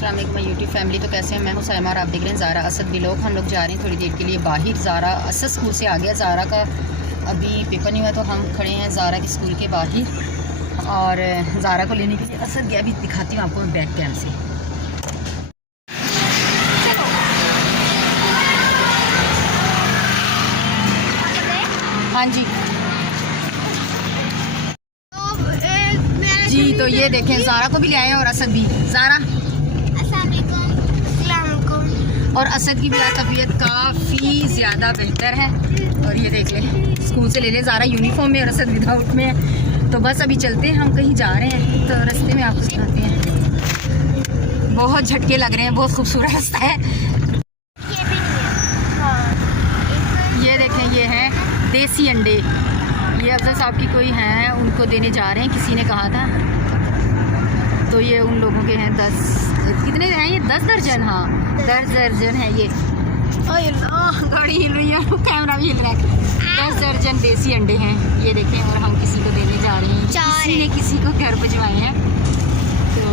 अस्सलाम वालेकुम my YouTube family. तो कैसे हैं? मैं हूं साइमा और आप देख रहे हैं ज़ारा असद व्लॉग। हम लोग जा रहे हैं थोड़ी देर के लिए बाहर। ज़ारा असद स्कूल से आ गया। ज़ारा का अभी पेपर नहीं हुआ तो हम खड़े हैं ज़ारा के स्कूल के बाहर और ज़ारा को लेने के लिए असद गया। अभी दिखाती हूँ आपको बैक कैम से। हाँ जी जी, तो ये देखें ज़ारा को भी ले आए हैं और असद भी। ज़ारा और असद की भी तबीयत काफ़ी ज़्यादा बेहतर है। और ये देख लें स्कूल से ले ले ज़ारा यूनिफॉर्म में और असद विदाउट में है। तो बस अभी चलते हैं, हम कहीं जा रहे हैं तो रास्ते में आपको दिखाते हैं। बहुत झटके लग रहे हैं, बहुत खूबसूरत रास्ता है। ये देखें, ये है देसी अंडे। ये अफजल साहब की कोई हैं, उनको देने जा रहे हैं, किसी ने कहा था। तो ये उन लोगों के हैं 10, कितने हैं ये? 10 दर्जन। हाँ 10 दर्जन है ये। गाड़ी हिल रही है, कैमरा भी हिल रहा है। 10 दर्जन देसी अंडे हैं ये देखें, और हम किसी को देने जा रहे हैं। किसी ने किसी को घर भिजवाए हैं। तो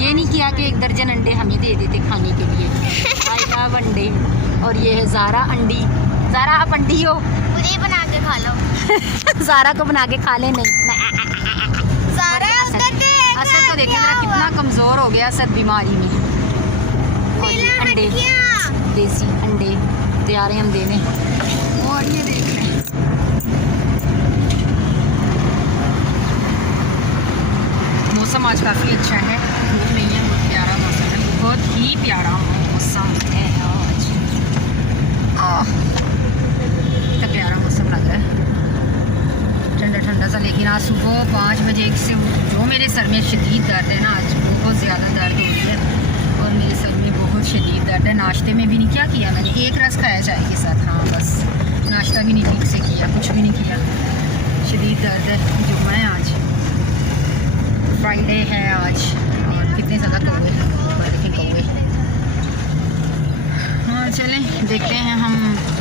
ये नहीं किया कि 1 दर्जन अंडे हमें दे देते खाने के लिए। आई लव अंडे। और ये है ज़ारा अंडी। ज़ारा आप अंडी हो, मुझे बना के खा लो। ज़ारा को बना के खा ले। नहीं असद को देखें जरा कितना कमज़ोर हो गया असद बीमारी में। अंडे, देसी अंडे दे आ रहे हैं हम देने। और ये देख लें, मौसम आज काफ़ी अच्छा है, धूप नहीं है, बहुत प्यारा मौसम है, बहुत ही प्यारा मौसम है आज। कितना प्यारा मौसम लग रहा है, ठंडा ठंडा सा। लेकिन आज सुबह 5 बजे से जो मेरे सर में शदीद दर्द है ना, आज बहुत ज़्यादा दर्द हो रही है और मेरे सर में बहुत शदीद दर्द है। नाश्ते में भी नहीं क्या किया मैंने, एक रस खाया चाय के साथ। हाँ बस, नाश्ता भी नहीं ठीक से किया, कुछ भी नहीं किया। शदीद दर्द है। जुम्मा है आज, फ्राइडे है आज। और कितने ज़्यादा कौवे, देखें कौवे। हाँ चलें देखते हैं, हम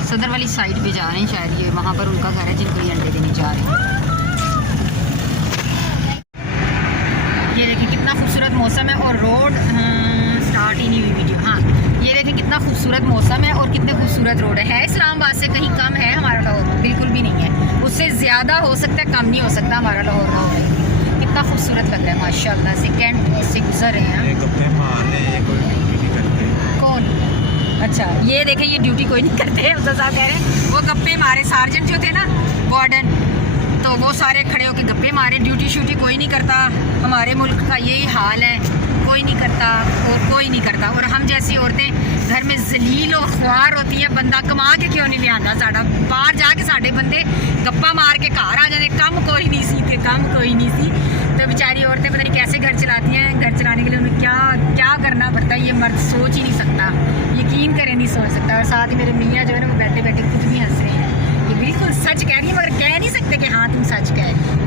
सदर वाली साइड पे जा रहे हैं शायद, ये वहाँ पर उनका घर है जिनको ये अंडे देने जा रहे हैं। ये देखें कितना खूबसूरत मौसम है और रोड स्टार्ट ही नहीं हुई वीडियो। हाँ ये देखें कितना खूबसूरत मौसम है और कितने खूबसूरत रोड है। इस्लामाबाद से कहीं कम है हमारा लाहौर? बिल्कुल भी नहीं है, उससे ज़्यादा हो सकता है, कम नहीं हो सकता हमारा लाहौर। कितना खूबसूरत लग रहा है माशाल्लाह से। कैंट से गुजर रहे हैं। कौन? अच्छा ये देखें, ये ड्यूटी कोई नहीं करते हैं, उधर साहब कह रहे हैं। वो गप्पे मारे, सार्जेंट जो थे ना वार्डन, तो वो सारे खड़े होकर गप्पे मारे। ड्यूटी शूटी कोई नहीं करता, हमारे मुल्क का यही हाल है, कोई नहीं करता और कोई नहीं करता। और हम जैसी औरतें घर में जलील और ख्वार होती हैं, बंदा कमा के क्यों नहीं लिया साड़ा, बाहर जाके साढ़े बंदे गप्पा मार के घर आ जाते। कम कोई नहीं सीते, कम कोई नहीं सी। तो बेचारी औरतें पता नहीं कैसे घर चलाती हैं। घर चलाने के लिए उन्हें क्या क्या करना पड़ता है, ये मर्द सोच ही नहीं सकता, यकीन करें नहीं सोच सकता। और साथ ही मेरे मियाँ जो है ना, वो बैठे बैठे खुद भी हंस रहे हैं। ये बिल्कुल सच कह रही है, मगर कह नहीं सकते कि हाँ तुम सच कह रही हो।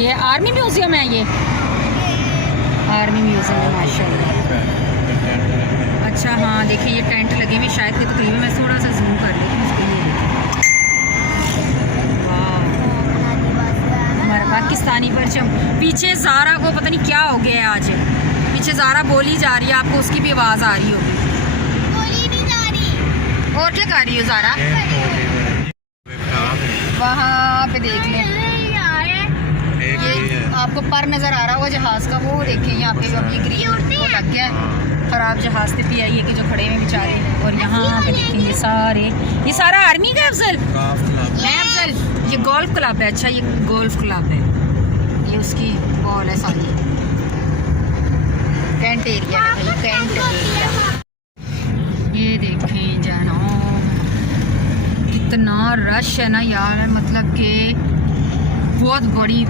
ये आर्मी म्यूजियम है, ये आर्मी म्यूजियम है माशाल्लाह। अच्छा हाँ देखिए, ये टेंट लगे हुए शायद के तकरीबन, मैं थोड़ा सा जूम कर लेती हूँ उसके लिए। हमारा पाकिस्तानी परचम। पीछे ज़ारा को पता नहीं क्या हो गया है आज, पीछे ज़ारा बोली जा रही है, आपको उसकी भी आवाज़ आ रही होगी। बोली नहीं जा रही। और क्या कर रही हो ज़ारा? वहाँ पे देख लें, ये आपको पर नज़र आ रहा होगा जहाज़ का, वो देखें यहाँ पे अभी ग्रीन वो लग गया है। ख़राब जहाज़ पे पी आई है कि जो खड़े हुए बेचारे। और यहाँ पे देखें ये सारा आर्मी का अफजल है। अफजल ये गोल्फ क्लब है। अच्छा ये गोल्फ क्लब है, ये उसकी बॉल है सारी। टेंट एरिया है भाई, टेंट एरिया। ये देखें जाना, इतना रश है ना यार, मतलब कि बहुत बड़ी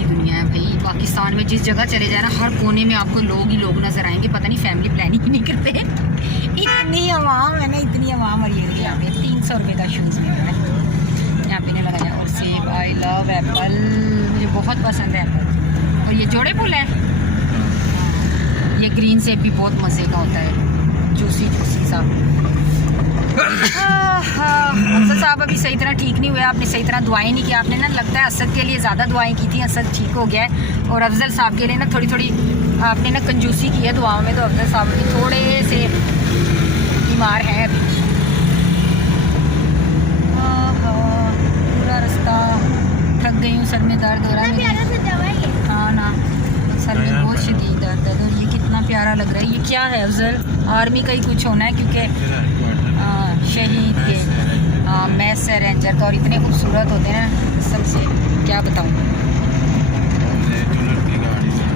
दुनिया है भाई। पाकिस्तान में जिस जगह चले जाए ना, हर कोने में आपको लोग ही लोग नज़र आएंगे। पता नहीं फैमिली प्लानिंग ही नहीं करते। इतनी आवाम है ना, इतनी आवाम। और ये यहाँ पे 300 रुपये का शूज़ मिल रहा है यहाँ पे नहीं लगाया। और सेब, आई लव एप्पल, मुझे बहुत पसंद है एप्पल। और ये जोड़े फूल है, ये ग्रीन सेब भी बहुत मज़े का होता है, जूसी सा। अफसर साहब अभी सही तरह ठीक नहीं हुए, आपने सही तरह दुआएं नहीं की। आपने ना लगता है असद के लिए ज़्यादा दुआएं की थी, असद ठीक हो गया है। और अफजल साहब के लिए ना थोड़ी थोड़ी आपने ना कंजूसी की है दुआओं में, तो अफजल साहब भी थोड़े से बीमार हैं अभी। पूरा रास्ता थक गई हूँ, सर में दर्द हो रहा है प्यारा मेरे। सा दवा है। हाँ ना, सर में बहुत शदीद दर्द है। और ये कितना प्यारा लग रहा है। ये क्या है अफजल? आर्मी का ही कुछ होना है, क्योंकि शहीद के मैस से रेंजर का, और इतने खूबसूरत होते हैं ना कसम से, क्या बताऊँ।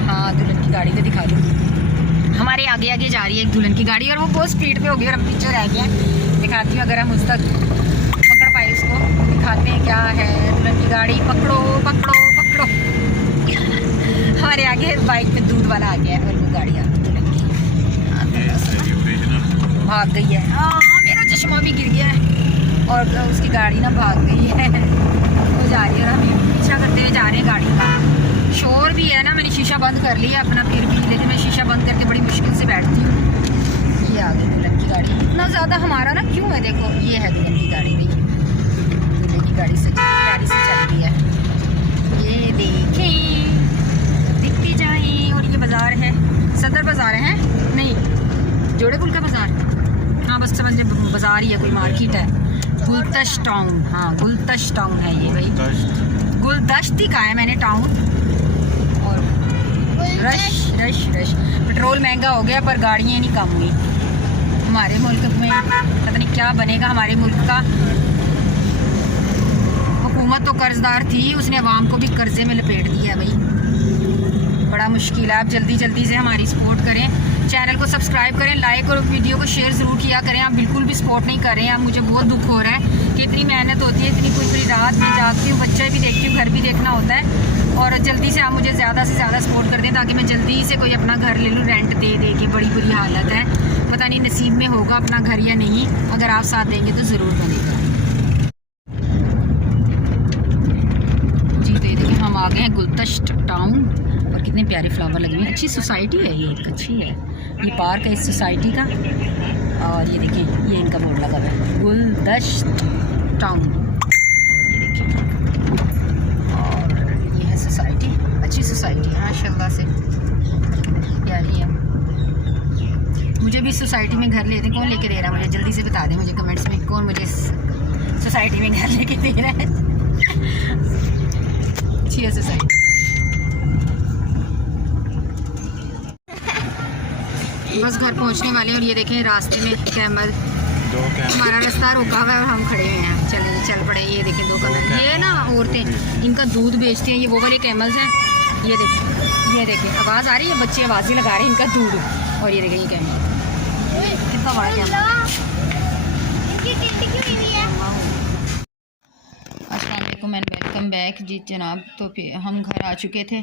हाँ दुल्हन की गाड़ी तो दिखा दूँ। हमारे आगे आगे जा रही है एक दुल्हन की गाड़ी, और वो बहुत स्पीड पे होगी और हम पीछे रह गए हैं। दिखाती हूँ अगर हम उस तक पकड़ पाए उसको, दिखाते हैं क्या है। दुल्हन की गाड़ी पकड़ो पकड़ो पकड़ो। हमारे आगे बाइक पे दूध वाला आ गया है, और वो गाड़ी आ दुल्हन की भाग गई है। मेरा चश्मा भी गिर गया है, और उसकी गाड़ी ना भाग गई है। वो जा रही है और हम पीछा करते हुए जा रहे हैं गाड़ी का। शोर भी है ना, मैंने शीशा बंद कर लिया अपना, फिर भी लेकिन मैं शीशा बंद करके बड़ी मुश्किल से बैठती हूँ। ये आ गई दुल्हन की गाड़ी। इतना ज़्यादा हमारा ना क्यों है, देखो ये है दुल्हन की गाड़ी भी। दुल्हन की गाड़ी से प्यारी से चल रही है। ये देखें, दिखती जाए। और ये बाज़ार है, सदर बाज़ार है नहीं, जोड़े पुल का बाज़ार। हाँ बस समझ लें बाज़ार ही है, कोई मार्केट है। गुलतश टाउन, हाँ गुलतश टाउन है ये भाई। गुलदश्ती का है मैंने टाउन। और रश रश रश, पेट्रोल महंगा हो गया पर गाड़ियाँ नहीं कम हुई। हमारे मुल्क में पता नहीं क्या बनेगा हमारे मुल्क का। हुकूमत तो कर्जदार थी, उसने अवाम को भी कर्जे में लपेट दिया है भाई। बड़ा मुश्किल है। आप जल्दी जल्दी से हमारी सपोर्ट करें, चैनल को सब्सक्राइब करें, लाइक और वीडियो को शेयर ज़रूर किया करें। आप बिल्कुल भी सपोर्ट नहीं कर रहे हैं। अब मुझे बहुत दुख हो रहा है कि इतनी मेहनत होती है, इतनी पूरी पूरी रात में जागती हूँ, बच्चे भी देखती हूँ, घर भी देखना होता है। और जल्दी से आप मुझे ज़्यादा से ज़्यादा सपोर्ट कर दें, ताकि मैं जल्दी से कोई अपना घर ले लूँ। रेंट दे दे के बड़ी बुरी हालत है, पता नहीं नसीब में होगा अपना घर या नहीं। अगर आप साथ देंगे तो ज़रूर बनेगा जी। तो ये देखिए हम आ गए हैं गुलतश टाउन, और कितने प्यारे फ्लावर लगे हुए हैं। अच्छी सोसाइटी है ये, एक अच्छी है। ये पार्क है इस सोसाइटी का, और ये देखिए ये इनका बोर्ड लगा हुआ है गुलदश टाउन। ये देखिए, और ये है सोसाइटी, अच्छी सोसाइटी है माशाल्लाह से, प्यारी है। मुझे भी सोसाइटी में घर लेते, कौन लेके दे रहा है मुझे? जल्दी से बता दें मुझे कमेंट्स में, कौन मुझे सोसाइटी में घर लेके दे रहा है। अच्छी है सोसाइटी। बस घर पहुंचने वाले हैं, और ये देखें रास्ते में कैमल, हमारा रास्ता रुका हुआ है और हम खड़े हुए हैं। चले चल पड़े। ये देखें दो कैमल, ये ना औरतें इनका दूध बेचती हैं। ये वो वाले कैमल्स हैं। ये देखें आवाज़ आ रही है, बच्चे आवाज़ें लगा रहे हैं इनका दूध। और ये देखें ये कैमल कितना बड़ा कैमल। अस्सलाम एंड वेलकम बैक जी जनाब। तो फिर हम घर आ चुके थे।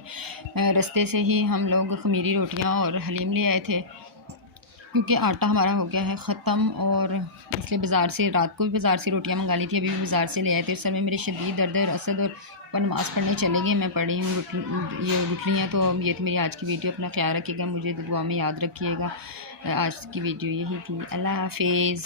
रास्ते से ही हम लोग खमीरी रोटियां और हलीम ले आए थे, क्योंकि आटा हमारा हो गया है ख़त्म, और इसलिए बाज़ार से रात को भी बाज़ार से रोटियां मंगा ली थी, अभी भी बाज़ार से ले आए थे। सर में मेरे शदीद दर्द है, और असद और पर नमाज़ पढ़ने चले गए, मैं पढ़ी हूँ ये गुठलियाँ। तो ये थी मेरी आज की वीडियो। अपना ख्याल रखिएगा, मुझे दुआ में याद रखिएगा। आज की वीडियो यही थी। अल्लाह हाफिज़।